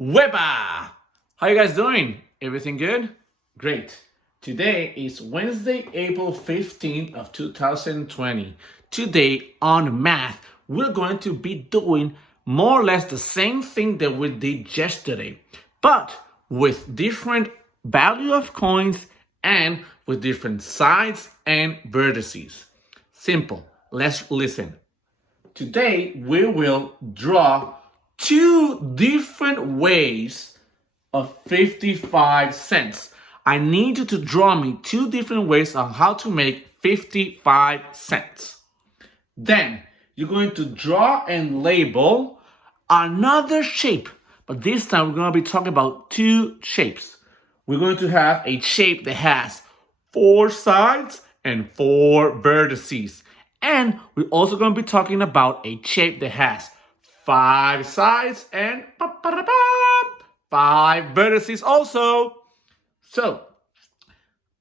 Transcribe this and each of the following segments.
Weba! How you guys doing? Everything good? Great. Today is Wednesday, April 15th of 2020. Today on math, we're going to be doing more or less the same thing that we did yesterday, but with different value of coins and with different sides and vertices. Simple. Let's listen. Today we will draw two different ways of 55 cents. I need you to draw me two different ways on how to make 55 cents. Then you're going to draw and label another shape, but this time we're going to be talking about two shapes. We're going to have a shape that has four sides and four vertices. And we're also going to be talking about a shape that has five sides and five vertices also. So,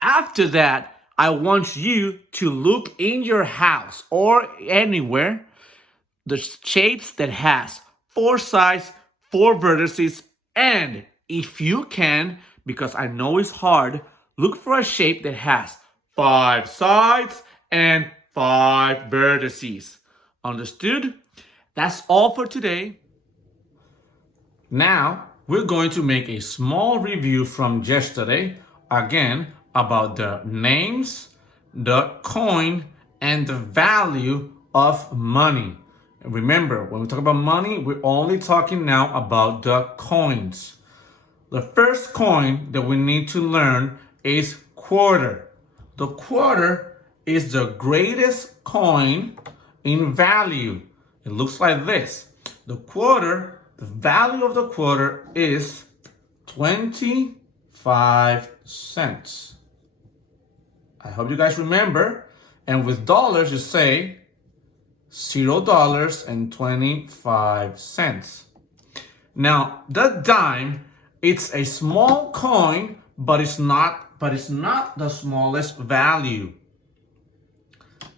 after that, I want you to look in your house or anywhere the shapes that has four sides, four vertices, and if you can, because I know it's hard, look for a shape that has five sides and five vertices. Understood? That's all for today. Now, we're going to make a small review from yesterday, again, about the names, the coin, and the value of money. And remember, when we talk about money, we're only talking now about the coins. The first coin that we need to learn is quarter. The quarter is the greatest coin in value. It looks like this. The value of the quarter is 25 cents. I hope you guys remember. And with dollars, you say $0.25. Now, the dime, it's a small coin, but it's not the smallest value.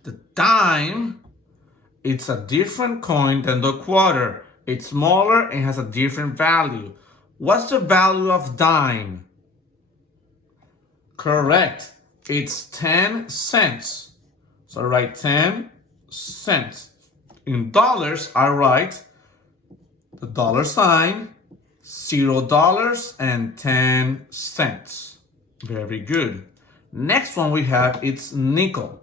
The dime, it's a different coin than the quarter. It's smaller and has a different value. What's the value of dime? Correct. It's 10 cents. So I write 10 cents. In dollars, I write the dollar sign, $0.10. Very good. Next one we have, it's nickel.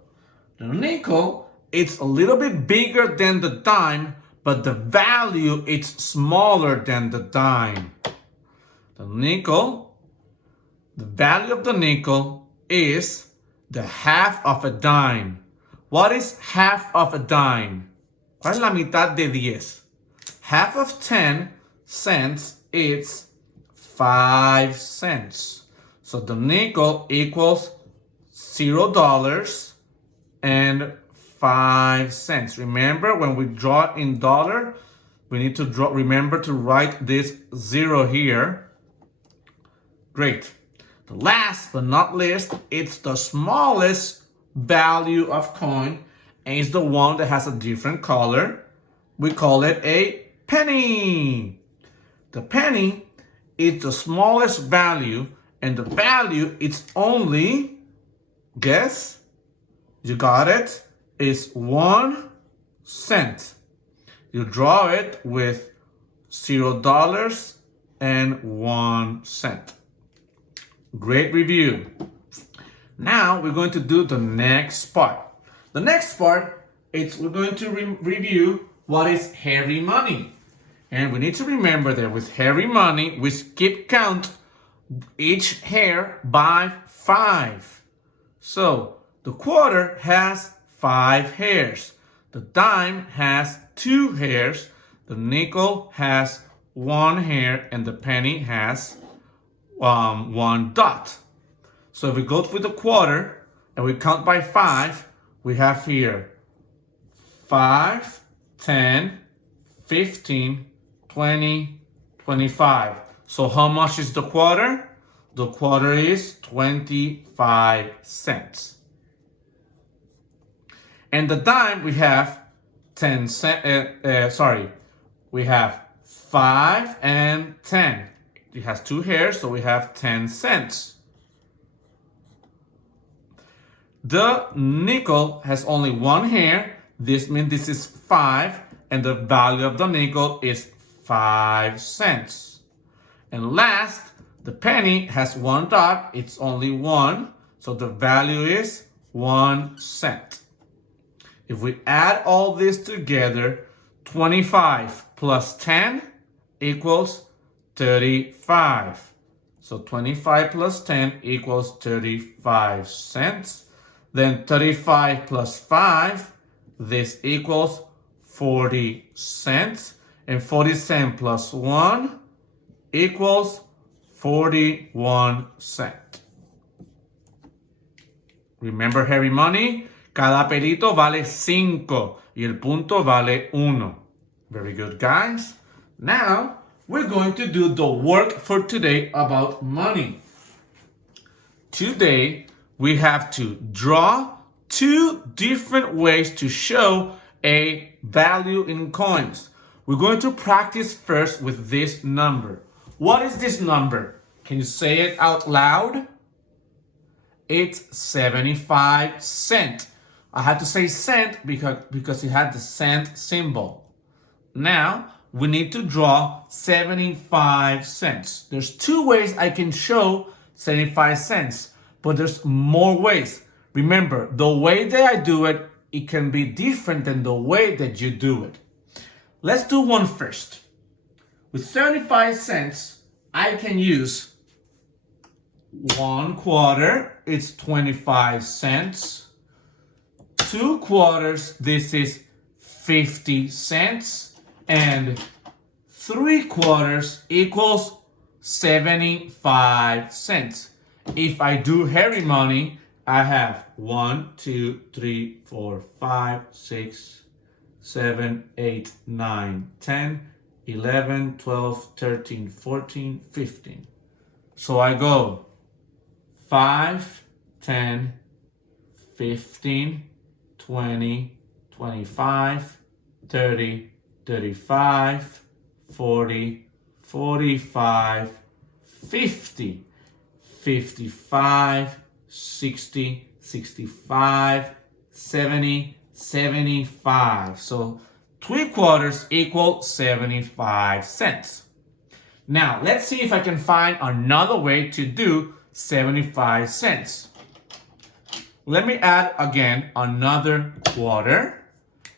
The nickel, it's a little bit bigger than the dime, but the value, it's smaller than the dime. The nickel, the value of the nickel is the half of a dime. What is half of a dime? ¿Cuál es la mitad de 10? Half of 10 cents is 5 cents. So the nickel equals $0.05. Remember, when we draw in dollar, we need to remember to write this zero here. Great. The last but not least, it's the smallest value of coin, and it's the one that has a different color. We call it a penny. The penny is the smallest value, and the value it's only, guess, you got it, is 1 cent. You draw it with $0.01. Great review. Now we're going to do the next part. The next part, we're going to review what is hairy money. And we need to remember that with hairy money, we skip count each hair by 5. So the quarter has 5 hairs. The dime has 2 hairs. The nickel has 1 hair, and the penny has 1 dot. So if we go with the quarter and we count by 5, we have here 5, 10, 15, 20, 25. So how much is the quarter? The quarter is 25 cents. And the dime, we have 10 cents. We have 5 and 10. it has 2 hairs, so we have 10 cents. The nickel has only 1 hair. This means this is 5, and the value of the nickel is 5 cents. And last, the penny has 1 dot. It's only 1, so the value is 1 cent. If we add all this together, 25 plus 10 equals 35. So 25 plus 10 equals 35 cents. Then 35 plus 5, this equals 40 cents. And 40 cents plus 1 equals 41 cents. Remember Harry money? Cada pelito vale 5 y el punto vale 1. Very good, guys. Now, we're going to do the work for today about money. Today, we have to draw 2 different ways to show a value in coins. We're going to practice first with this number. What is this number? Can you say it out loud? It's 75 cents. I had to say cent because it had the cent symbol. Now, we need to draw 75 cents. There's 2 ways I can show 75 cents, but there's more ways. Remember, the way that I do it, it can be different than the way that you do it. Let's do one first. With 75 cents, I can use 1 quarter, it's 25 cents. 2 quarters, this is 50 cents. And 3 quarters equals 75 cents. If I do Harry money, I have 1, 2, 3, 4, 5, 6, 7, 8, 9, 10, 11, 12, 13, 14, 15. So I go 5, 10, 15, 20, 25, 30, 35, 40, 45, 50, 55, 60, 65, 70, 75. So 3 quarters equal 75 cents. Now, let's see if I can find another way to do 75 cents. Let me add again another quarter.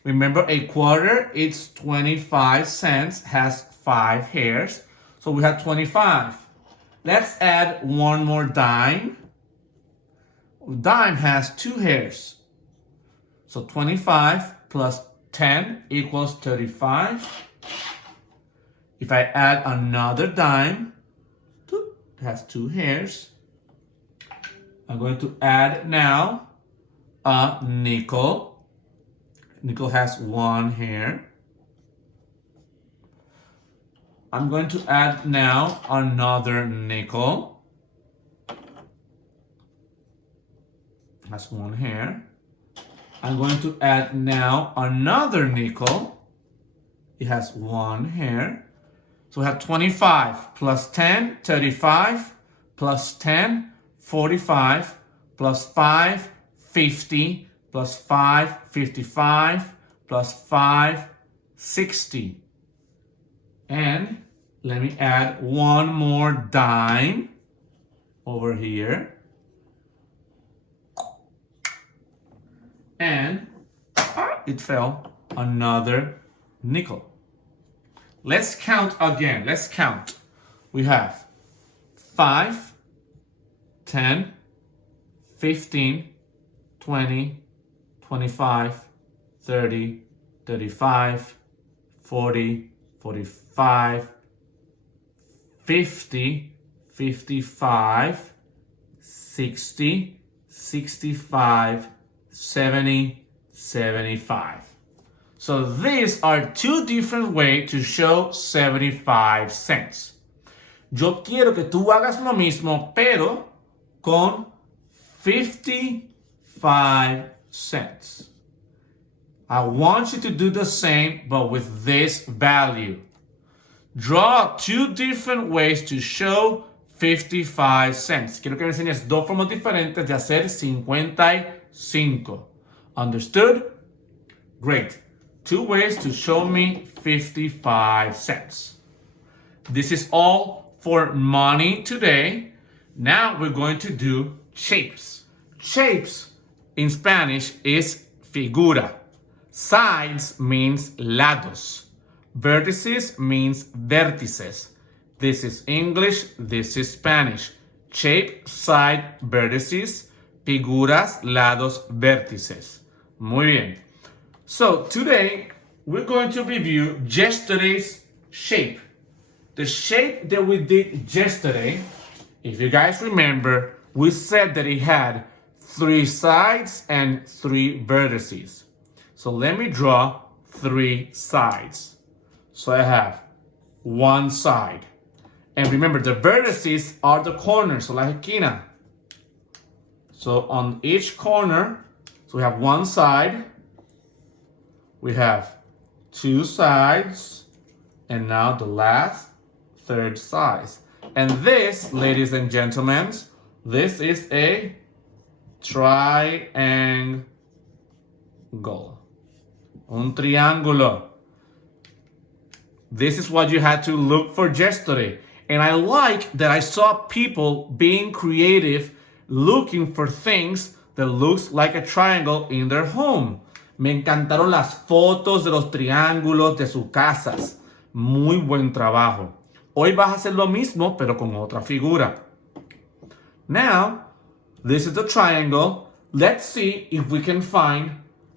Remember, a quarter, it's 25 cents, has 5 hairs. So we have 25. Let's add one more dime. Dime has 2 hairs. So 25 plus 10 equals 35. If I add another dime, it has 2 hairs. I'm going to add now a nickel. Nickel has 1 hair. I'm going to add now another nickel. Has 1 hair. I'm going to add now another nickel. It has 1 hair. So we have 25 plus 10, 35, plus 10, 45, plus 5, 50, plus 5, 55, plus 5, 60. And let me add one more dime over here. And it fell another nickel. Let's count again. Let's count. We have 5, 10, 15, 20, 25, 30, 35, 40, 45, 50, 55, 60, 65, 70, 75. So these are 2 different ways to show 75 cents. Yo quiero que tú hagas lo mismo, pero con 55 cents. I want you to do the same, but with this value. Draw two different ways to show 55 cents. Quiero que me enseñes dos formas diferentes de hacer 55. Understood? Great. Two ways to show me 55 cents. This is all for money today. Now we're going to do shapes. Shapes in Spanish is figura. Sides means lados. Vertices means vértices. This is English, this is Spanish. Shape, side, vertices, figuras, lados, vértices. Muy bien. So today we're going to review yesterday's shape. The shape that we did yesterday, if you guys remember, we said that it had 3 sides and 3 vertices. So let me draw 3 sides. So I have one side. And remember, the vertices are the corners, so la esquina. So on each corner, so we have one side, we have 2 sides, and now the last third side. And this, ladies and gentlemen, this is a triangle. Un triángulo. This is what you had to look for yesterday. And I like that I saw people being creative, looking for things that looks like a triangle in their home. Me encantaron las fotos de los triángulos de sus casas. Muy buen trabajo. Hoy vas a hacer lo mismo, pero con otra figura. Now, this is the triangle. Let's see if we can find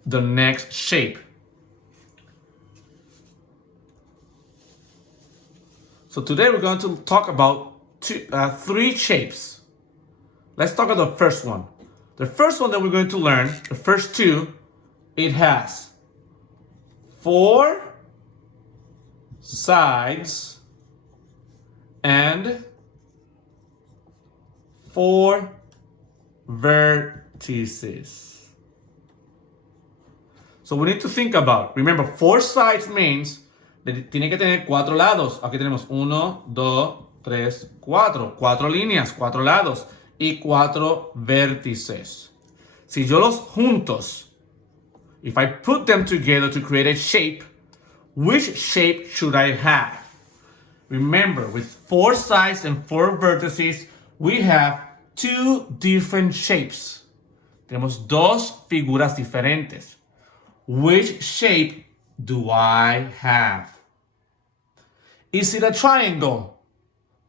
the next shape. So today we're going to talk about 3 shapes. Let's talk about the first one. The first one that we're going to learn, the first 2, it has 4 sides and 4 vertices. So we need to think about, remember, 4 sides means tiene que tener 4 lados. Aquí tenemos 1, 2, 3, 4. 4 líneas, 4 lados y 4 vértices. Si yo los juntos, if I put them together to create a shape, which shape should I have? Remember, with 4 sides and 4 vertices, we have 2 different shapes. Tenemos 2 figuras diferentes. Which shape do I have? Is it a triangle?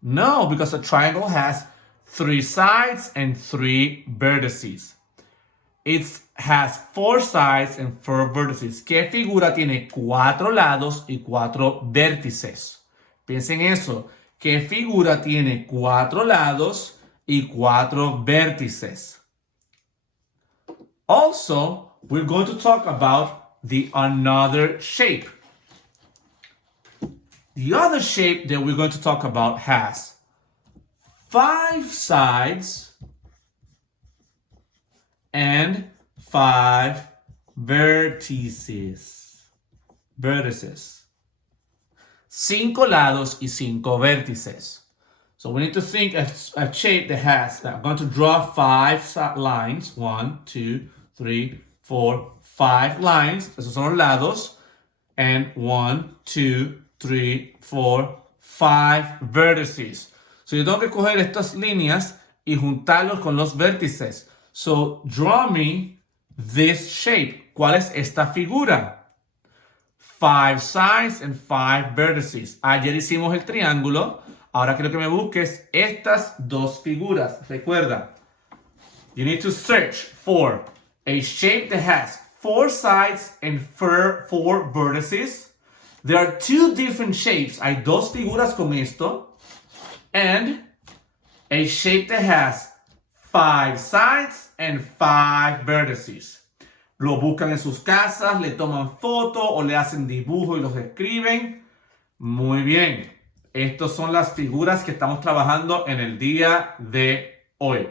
No, because a triangle has 3 sides and 3 vertices. It has 4 sides and 4 vertices. ¿Qué figura tiene 4 lados y 4 vértices? Piensen eso. ¿Qué figura tiene 4 lados y 4 vértices? Also, we're going to talk about the another shape. The other shape that we're going to talk about has 5 sides and 5 vertices. 5 lados y 5 vértices. So we need to think of a shape that has, I'm going to draw 5 lines. 1, 2, 3, 4, 5 lines. Esos son los lados. And 1, 2, 3, 4, 5 vertices. So yo tengo que coger estas líneas y juntarlos con los vértices. So draw me this shape. ¿Cuál es esta figura? 5 sides and 5 vertices. Ayer hicimos el triángulo. Ahora quiero que me busques estas 2 figuras. Recuerda, you need to search for a shape that has 4 sides and 4 vertices. There are 2 different shapes. Hay 2 figuras con esto. And a shape that has 5 sides and 5 vertices. Lo buscan en sus casas, le toman foto o le hacen dibujo y los escriben. Muy bien. Estas son las figuras que estamos trabajando en el día de hoy.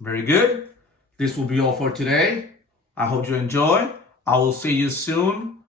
Very good. This will be all for today. I hope you enjoy. I will see you soon.